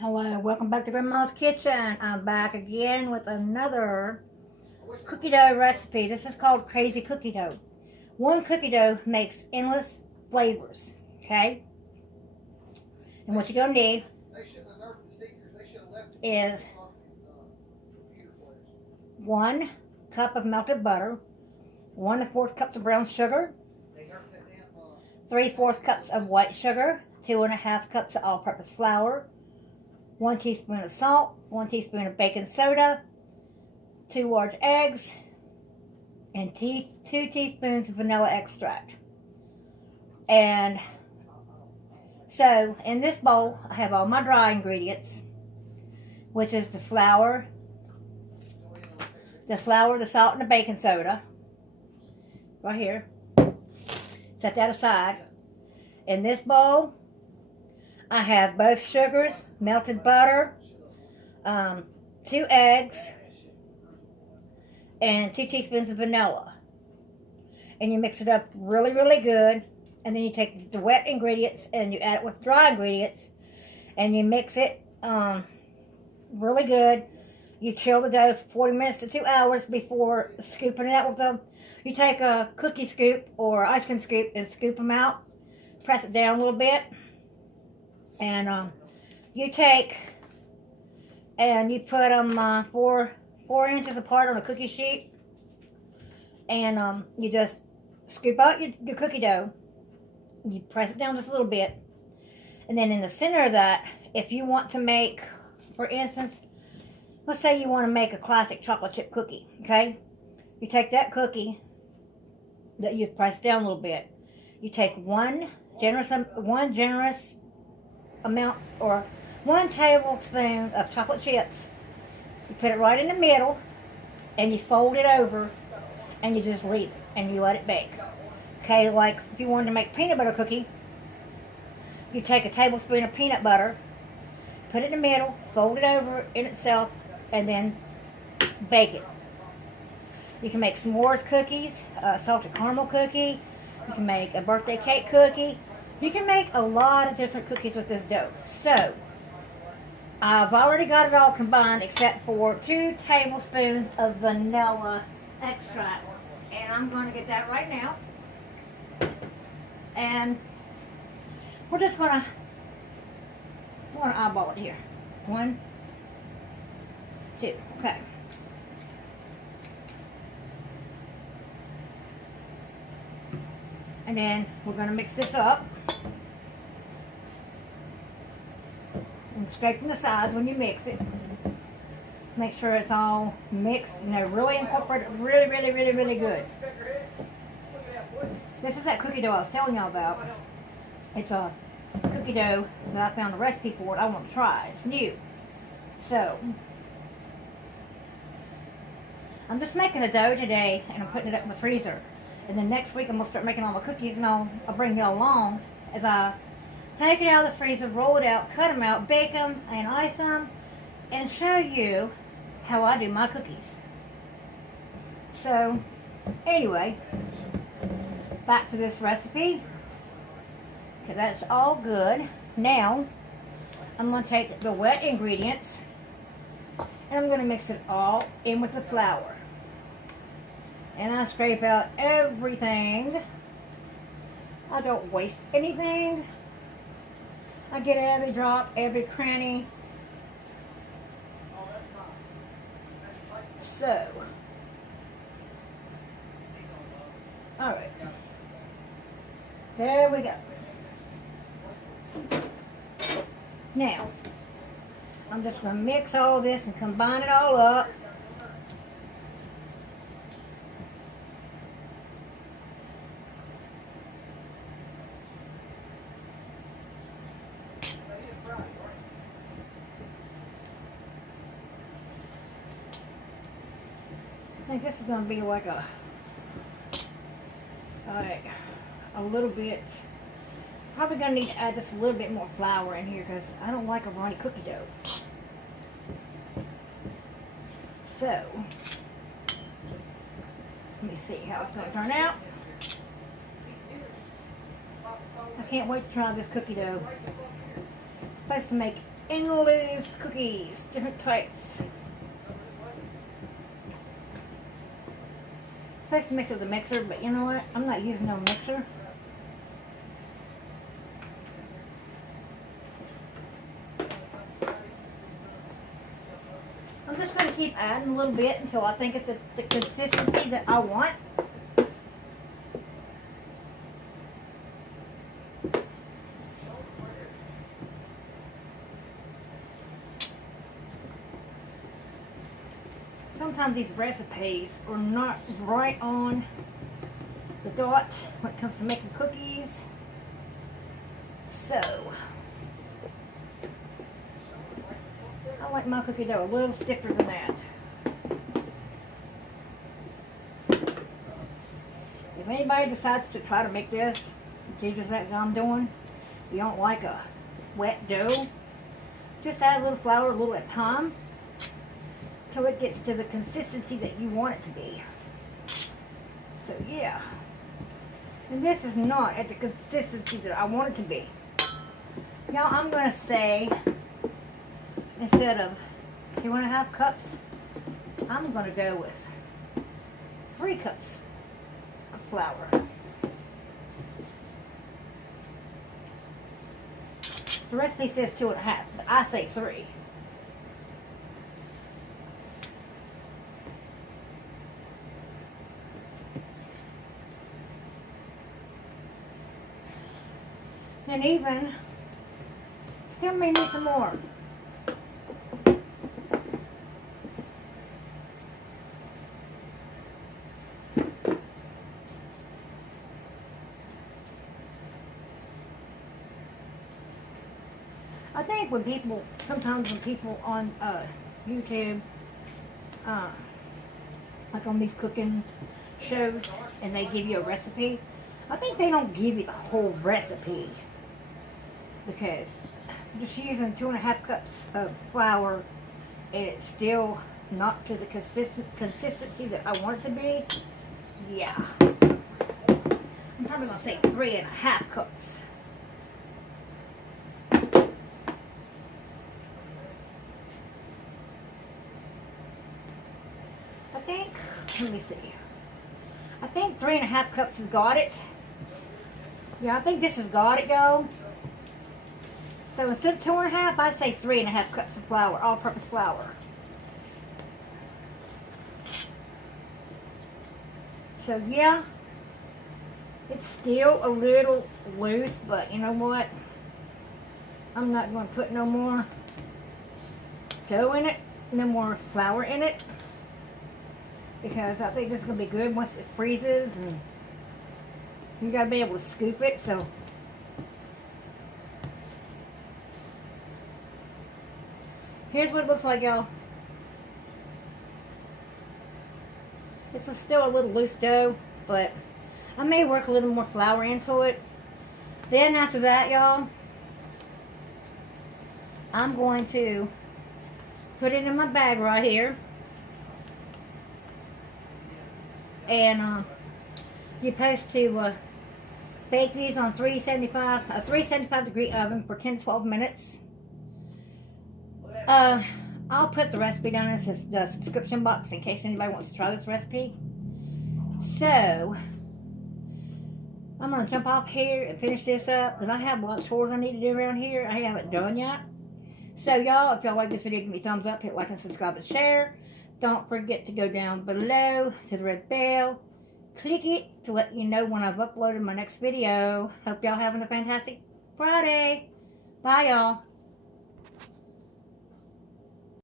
Hello, welcome back to Grandma's Kitchen. I'm back again with another cookie dough recipe. This is called Crazy Cookie Dough. One cookie dough makes endless flavors, okay? And what you're going to need is 1 cup of melted butter, 1 1/4 cups of brown sugar, 3/4 cups of white sugar, 2 1/2 cups of all-purpose flour, 1 teaspoon of salt, 1 teaspoon of baking soda, 2 large eggs, and 2 teaspoons of vanilla extract. And so in this bowl, I have all my dry ingredients, which is the flour, the salt, and the baking soda. Right here. Set that aside. In this bowl, I have both sugars, melted butter, 2 eggs, and 2 teaspoons of vanilla. And you mix it up really, really good. And then you take the wet ingredients and you add it with dry ingredients. And you mix it really good. You chill the dough for 40 minutes to 2 hours before scooping it out with them. You take a cookie scoop or ice cream scoop and scoop them out. Press it down a little bit. And you take and you put them 4 inches apart on a cookie sheet. And you just scoop out your cookie dough. You press it down just a little bit. And then in the center of that, if you want to make, for instance, let's say you want to make a classic chocolate chip cookie, okay? You take that cookie that you've pressed down a little bit. You take one generous amount or 1 tablespoon of chocolate chips. You put it right in the middle and you fold it over and you just leave it and you let it bake. Okay, like if you wanted to make peanut butter cookie, you take a tablespoon of peanut butter, put it in the middle, fold it over in itself, and then bake it. You can make s'mores cookies, a salted caramel cookie. You can make a birthday cake cookie. You can make a lot of different cookies with this dough. So, I've already got it all combined except for 2 tablespoons of vanilla extract. And I'm going to get that right now. And we're just going to eyeball it here. 1, 2, okay. And then we're going to mix this up. And scraping the sides when you mix it. Make sure it's all mixed, really incorporate it really good. This is that cookie dough I was telling y'all about. It's a cookie dough that I found a recipe for it I want to try. It's new. So, I'm just making the dough today and I'm putting it up in the freezer. And then next week I'm going to start making all my cookies and I'll bring y'all along as I take it out of the freezer, roll it out, cut them out, bake them, and ice them, and show you how I do my cookies. So, anyway, back to this recipe. Okay, that's all good. Now, I'm going to take the wet ingredients and I'm going to mix it all in with the flour. And I scrape out everything. I don't waste anything. I get every drop, every cranny. So, alright. There we go. Now, I'm just going to mix all of this and combine it all up. I think this is going to be like a little bit, probably going to need to add just a little bit more flour in here because I don't like a runny cookie dough. So, let me see how it's going to turn out. I can't wait to try this cookie dough. It's supposed to make endless cookies, different types. It's supposed to mix with the mixer, but you know what? I'm not using no mixer. I'm just going to keep adding a little bit until I think it's the consistency that I want. Sometimes these recipes are not right on the dot when it comes to making cookies. So, I like my cookie dough a little stiffer than that. If anybody decides to try to make this, just like I'm doing, you don't like a wet dough, just add a little flour a little at a time till it gets to the consistency that you want it to be. So yeah, and this is not at the consistency that I want it to be. Y'all, I'm gonna say, instead of 2.5 cups, I'm gonna go with 3 cups of flour. The recipe says 2.5, but I say 3. And even, still may need some more. I think when people, sometimes when people on YouTube, like on these cooking shows, and they give you a recipe, I think they don't give you the whole recipe. Because just using 2.5 cups of flour, and it's still not to the consistency that I want it to be. Yeah, I'm probably gonna say 3.5 cups. I think, let me see. I think 3.5 cups has got it. Yeah, I think this has got it, y'all. So instead of 2.5, I say 3.5 cups of flour, all-purpose flour. So yeah, it's still a little loose, but you know what? I'm not going to put no more dough in it, no more flour in it, because I think this is going to be good once it freezes, and you got to be able to scoop it. So here's what it looks like, y'all. This is still a little loose dough, but I may work a little more flour into it. Then after that, y'all, I'm going to put it in my bag right here. And you're supposed to bake these on a 375 degree oven for 10 to 12 minutes. I'll put the recipe down in the description box in case anybody wants to try this recipe. So, I'm going to jump off here and finish this up, because I have a lot of chores I need to do around here I haven't done yet. So y'all, if y'all like this video, give me a thumbs up, hit like and subscribe and share. Don't forget to go down below to the red bell. Click it to let you know when I've uploaded my next video. Hope y'all having a fantastic Friday. Bye y'all.